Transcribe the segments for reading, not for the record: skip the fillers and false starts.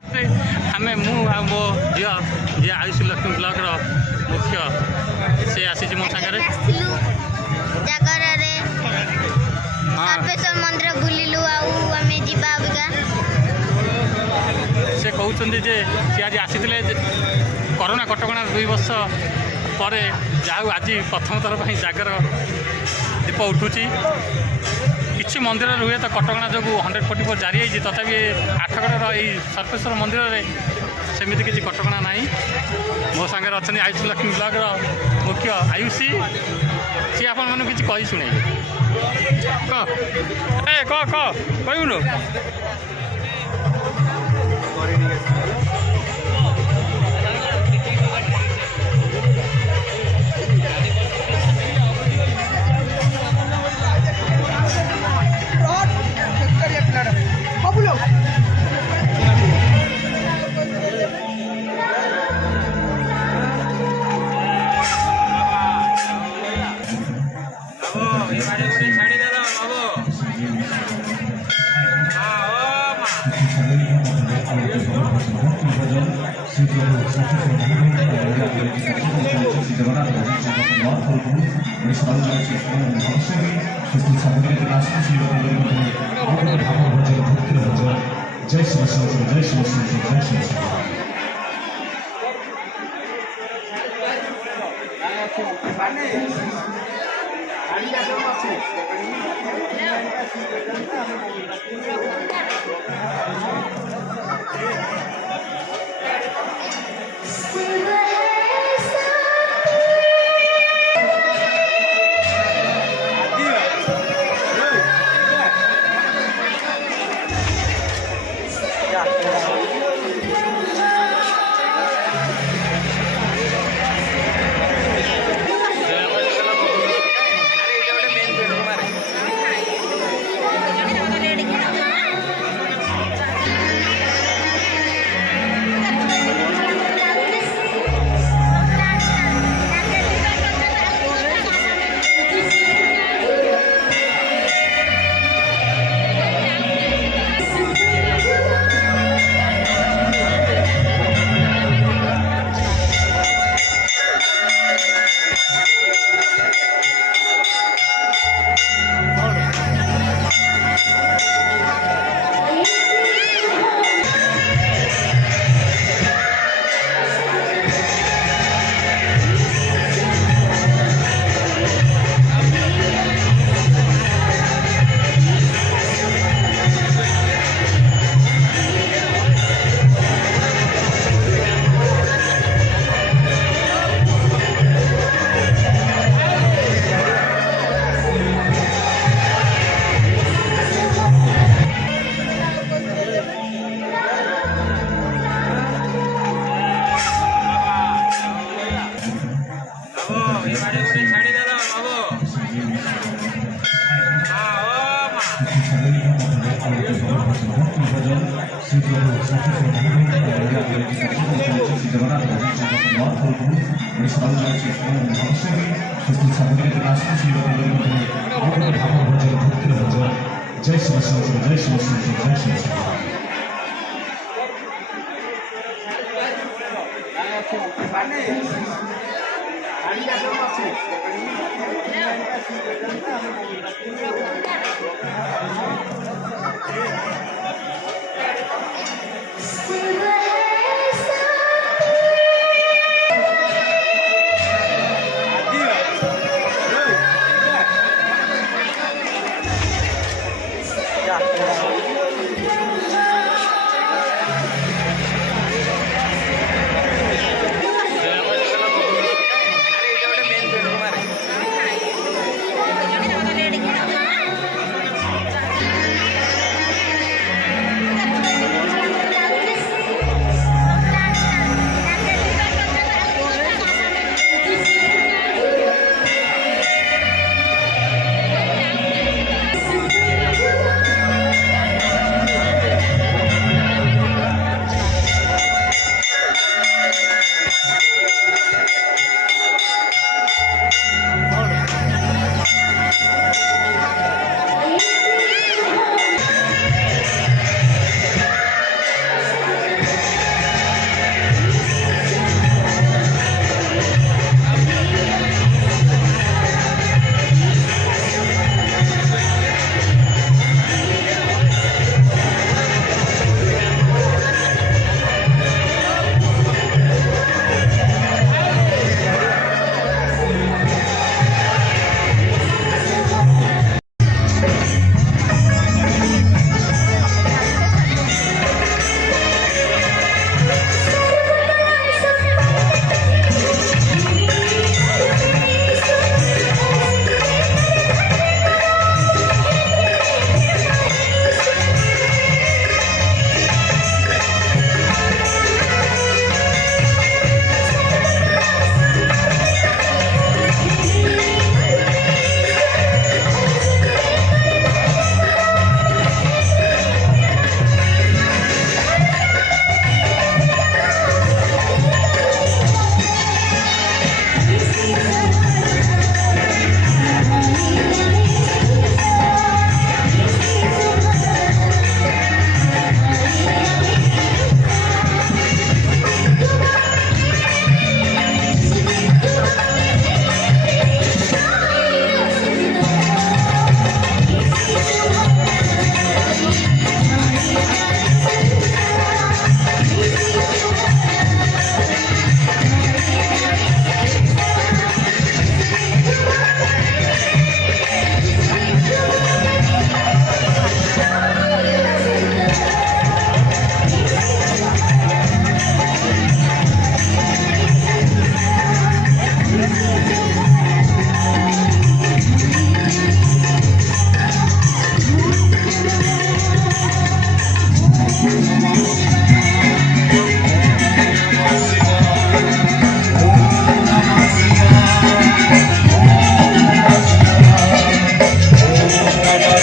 ଆମେ ମୁଁ ଆଉ ମୋ ଝିଅ ଯିଏ ଆୟୁଷ ଲକ୍ଷ୍ମୀ ବ୍ଲକର ମୁଖ୍ୟ ସେ ଆସିଛି ମୋ ସାଙ୍ଗରେ। ଜାଗରରେ ସର୍ବେଶ୍ୱର ମନ୍ଦିର ବୁଲିଲୁ ଆଉ ଆମେ ଯିବା ଅବିକା। ସେ କହୁଛନ୍ତି ଯେ ସେ ଆଜି ଆସିଥିଲେ କରୋନା କଟକଣା 2 ବର୍ଷ ପରେ ଯାହା ହଉ ଆଜି ପ୍ରଥମ ଥର ପାଇଁ ଜାଗର ଦୀପ ଉଠୁଛି। କିଛି ମନ୍ଦିର ରୁହେ ତ କଟକଣା ଯୋଗୁଁ 144 ଜାରି ହେଇଛି, ତଥାପି ଆଠଗଡ଼ର ଏଇ ସର୍ବେଶ୍ୱର ମନ୍ଦିରରେ ସେମିତି କିଛି କଟକଣା ନାହିଁ। ମୋ ସାଙ୍ଗରେ ଅଛନ୍ତି ଆୟୁଷ ଲକ୍ଷ୍ମୀ ବ୍ଲକର ମୁଖ୍ୟ ଆୟୁଷୀ, ସିଏ ଆପଣମାନଙ୍କୁ କିଛି କହି ଶୁଣେଇବେ। କହିବୁନୁ जय श्री कृष्ण जय श्री कृष्ण जय श्री कृष्ण। जय श्री कृष्ण जय श्री कृष्ण जय श्री कृष्ण।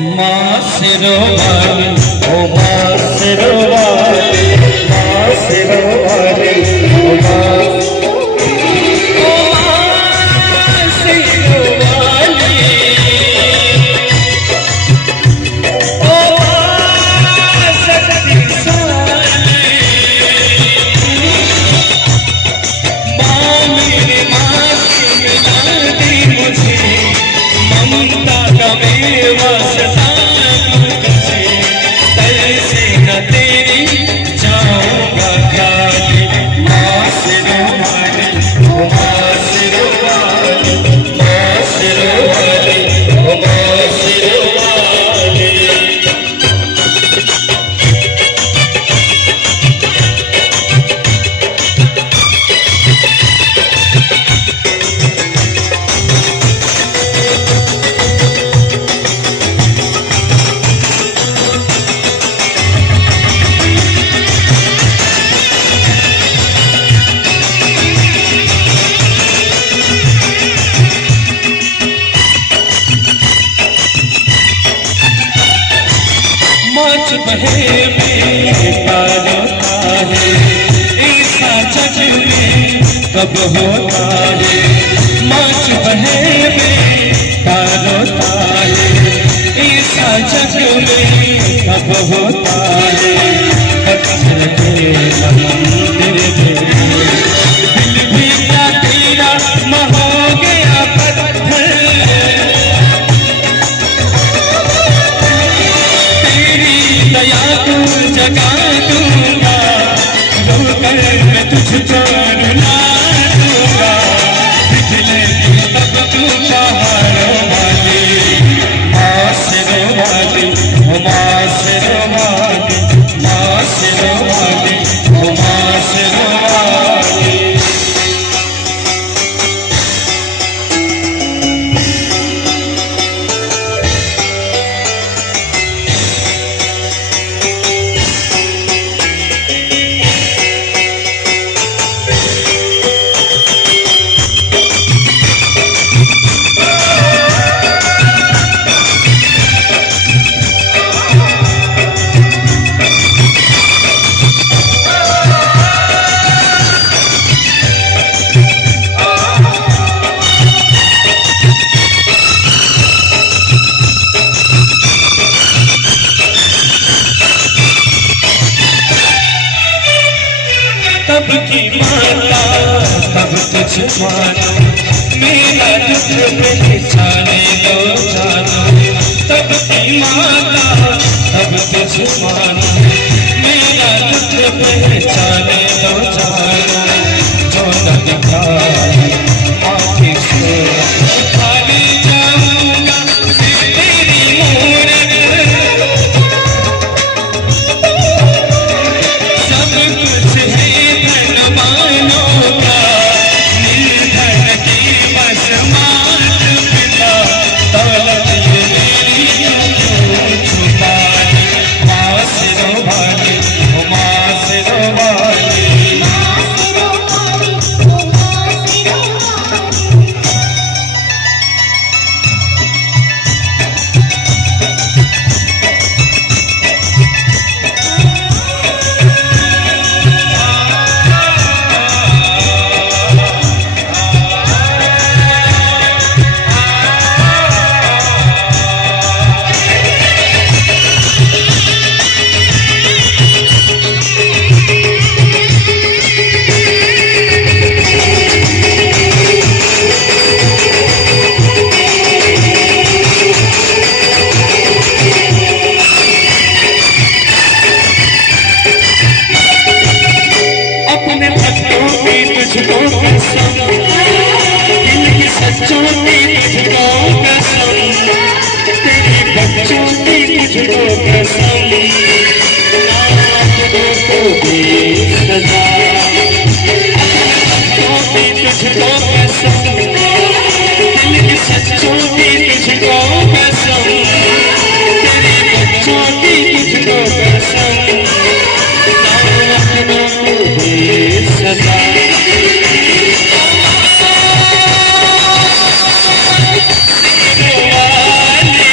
माँ सिरोवाली, ओ माँ सिरोवाली, माँ सिरोवाली, ओ माँ सिरोवाली, ओ माँ शक्तिशाली, माँ मेरे माँ से मिला दी मुझे ममता का मेवा सदा तुझसे, कैसे न तेरी जाऊंगा खाली। माँ सिरोवाली, ओ माँ सिरोवाली, माँ सिरोवाली, ओ माँ सिरोवाली। मौज बहे में पारता है, ऐसा जग में कब होता है। मौज बहे में पारता है, ऐसा जग में कब होता है। पत्थर के मंदिर में दिल भी क्या तेरा हो गया पत्थर। दया को जगा दूंगा, रोकर मैं तुझको रुला दूंगा। पिघले तब तू पहाड़ों वाली, माँ सिरोवाली, ओ माँ सिरोवाली, माँ सिरोवाली, ओ माँ सिरोवाली। तब की माता तब तुझ मानो, मेरा दुख पहचाने दो जानो। तब की माता तब तुझ मानो, मेरा दुख पहचाने दो जानो। जो न दिखाई आँखें से खाली जाऊंगा तेरी मूरत। सब कुछ है धनवानों का, निर्धन की बस मात पिता। दौलत ये मेरी क्यों छुपाई। माँ सिरोवाली, ओ माँ सिरोवाली, अपने भक्तों की तुझको कसम, दिल की सच्चों की तुझको कसम, तेरे बच्चों की तुझको कसम। को दे सजा, भक्तों की तुझको कसम, दिल की सच्चों की तुझको कसम, तेरे बच्चों की तुझको कसम। सदा सिरोवाली,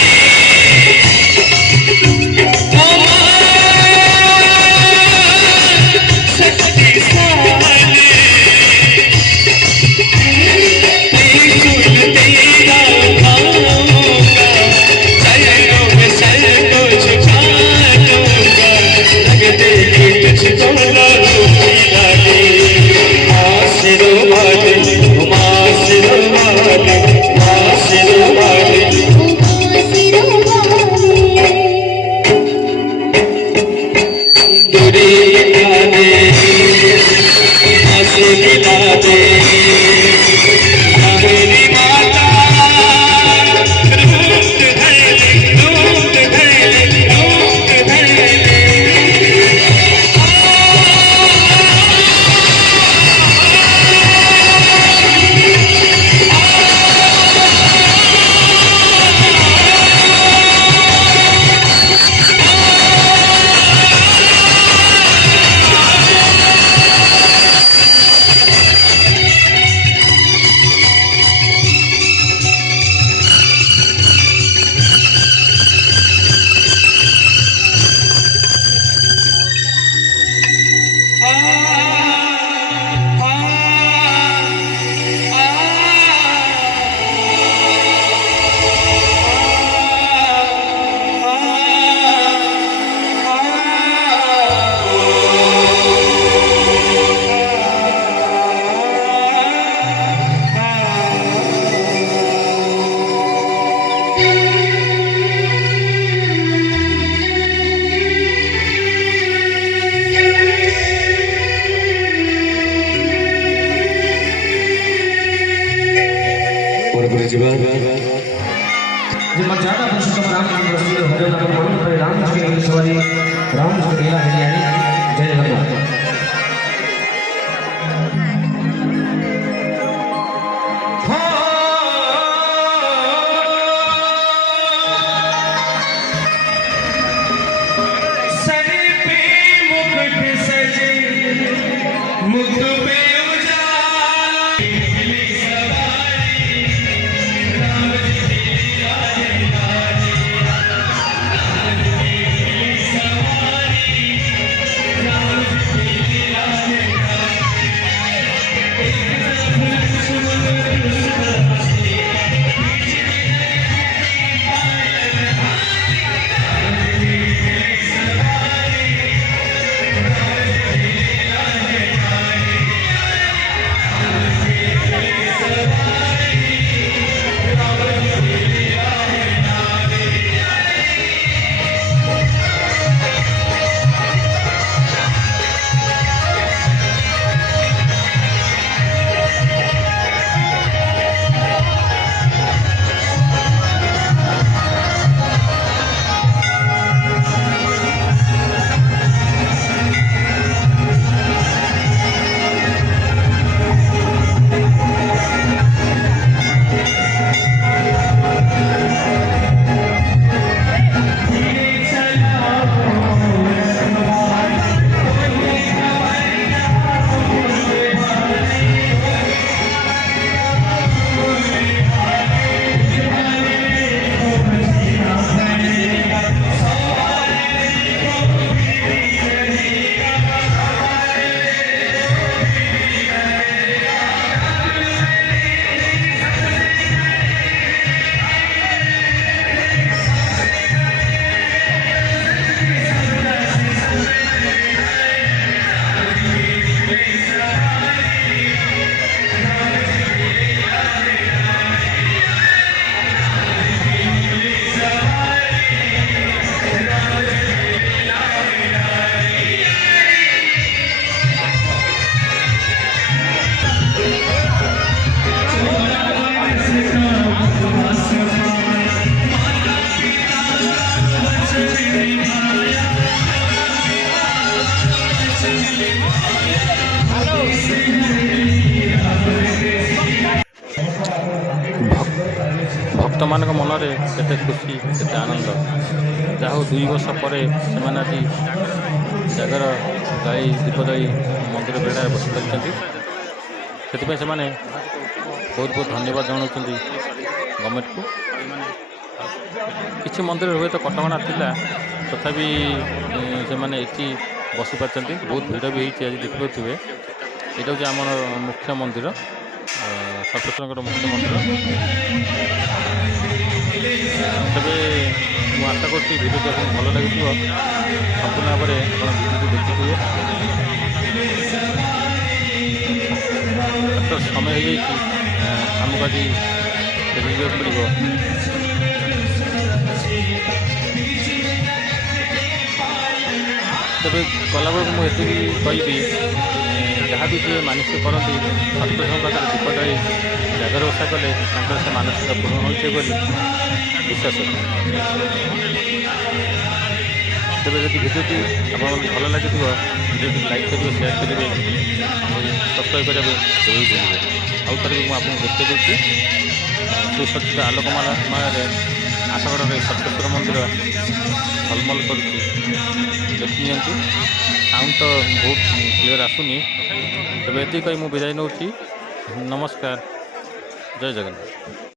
जो मर्यादा पुरुषोत्तम राम नाम रसीद हरे नाम मन पर राम जी के सवारी राम जी के लीला हरियाणी जय जगन्नाथ। ଭକ୍ତମାନଙ୍କ ମନରେ କେତେ ଖୁସି କେତେ ଆନନ୍ଦ। ଯାହା ହଉ 2 ବର୍ଷ ପରେ ସେମାନେ ଆଜି ଜାଗର ଗାଈ ଦୀପ ଜାଳି ମନ୍ଦିର ବେଢ଼ାରେ ବସିପାରିଛନ୍ତି। ସେଥିପାଇଁ ସେମାନେ ବହୁତ ବହୁତ ଧନ୍ୟବାଦ ଜଣାଉଛନ୍ତି ଗଭର୍ଣ୍ଣମେଣ୍ଟକୁ। କିଛି ମନ୍ଦିରରେ ହୁଏତ କଟକଣା ଥିଲା, ତଥାପି ସେମାନେ ଏଠି ବସିପାରିଛନ୍ତି। ବହୁତ ଭିଡ଼ ବି ହେଇଛି ଆଜି ଦେଖିପାରୁଥିବେ। ଏଇଟା ହେଉଛି ଆମର ମୁଖ୍ୟ ମନ୍ଦିର, ସର୍ବେଶ୍ୱରଙ୍କର ମୁଖ୍ୟ ମନ୍ଦିର। ତେବେ ମୁଁ ଆଶା କରୁଛି ଭିଡ଼ିଓଟି ଆପଣଙ୍କୁ ଭଲ ଲାଗିଥିବ। ସମ୍ପୂର୍ଣ୍ଣ ଭାବରେ ଆପଣ ଭିଡ଼ିଓଟି ଦେଖିଥିବେ। ତ ସମୟ ହେଇଯାଇଛି, ଆମକୁ ଆଜି ଫେରିଯିବାକୁ ପଡ଼ିବ। ତେବେ ଗଲାବେଳକୁ ମୁଁ ଏତିକି କହିବି, ଯାହା ବି ଯିଏ ମାନସିକ କରନ୍ତି ସର୍ବେଶ୍ୱରଙ୍କ ପାଖରେ ଦୀପ ଜାଳି ଜାଗର ଓଷା କଲେ ତାଙ୍କର ସେ ମାନସିକ ପୂରଣ ହୋଇଥାଏ ବୋଲି ବିଶ୍ୱାସ ଅଛି। ତେବେ ଯଦି ଭିଡ଼ିଓଟି ଆପଣଙ୍କୁ ଭଲ ଲାଗିଥିବ, ଭିଡ଼ିଓଟି ଲାଇକ୍ କରିବେ, ସେୟାର କରିବେ, ସବସ୍କ୍ରାଇବ୍ କରିବା କେବେ ବି ଭୁଲିବେ। ଆଉ ଥରେ ବି ମୁଁ ଆପଣଙ୍କୁ ଦେଖାଇ ଦେଉଛି ସୁସଜ୍ଜିତ ଆଲୋକମାଳାରେ ଆଠଗଡ଼ର ଏ ସର୍ବେଶ୍ୱର ମନ୍ଦିର ଝଲମଲ କରୁଛି। ଦେଖି ନିଅନ୍ତୁ। ସାଉଣ୍ଡ ତ ବହୁତ କ୍ଲିଅର୍ ଆସୁନି। ତେବେ ଏତିକି କହି ମୁଁ ବିଦାୟ ନେଉଛି। ନମସ୍କାର, ଜୟ ଜଗନ୍ନାଥ।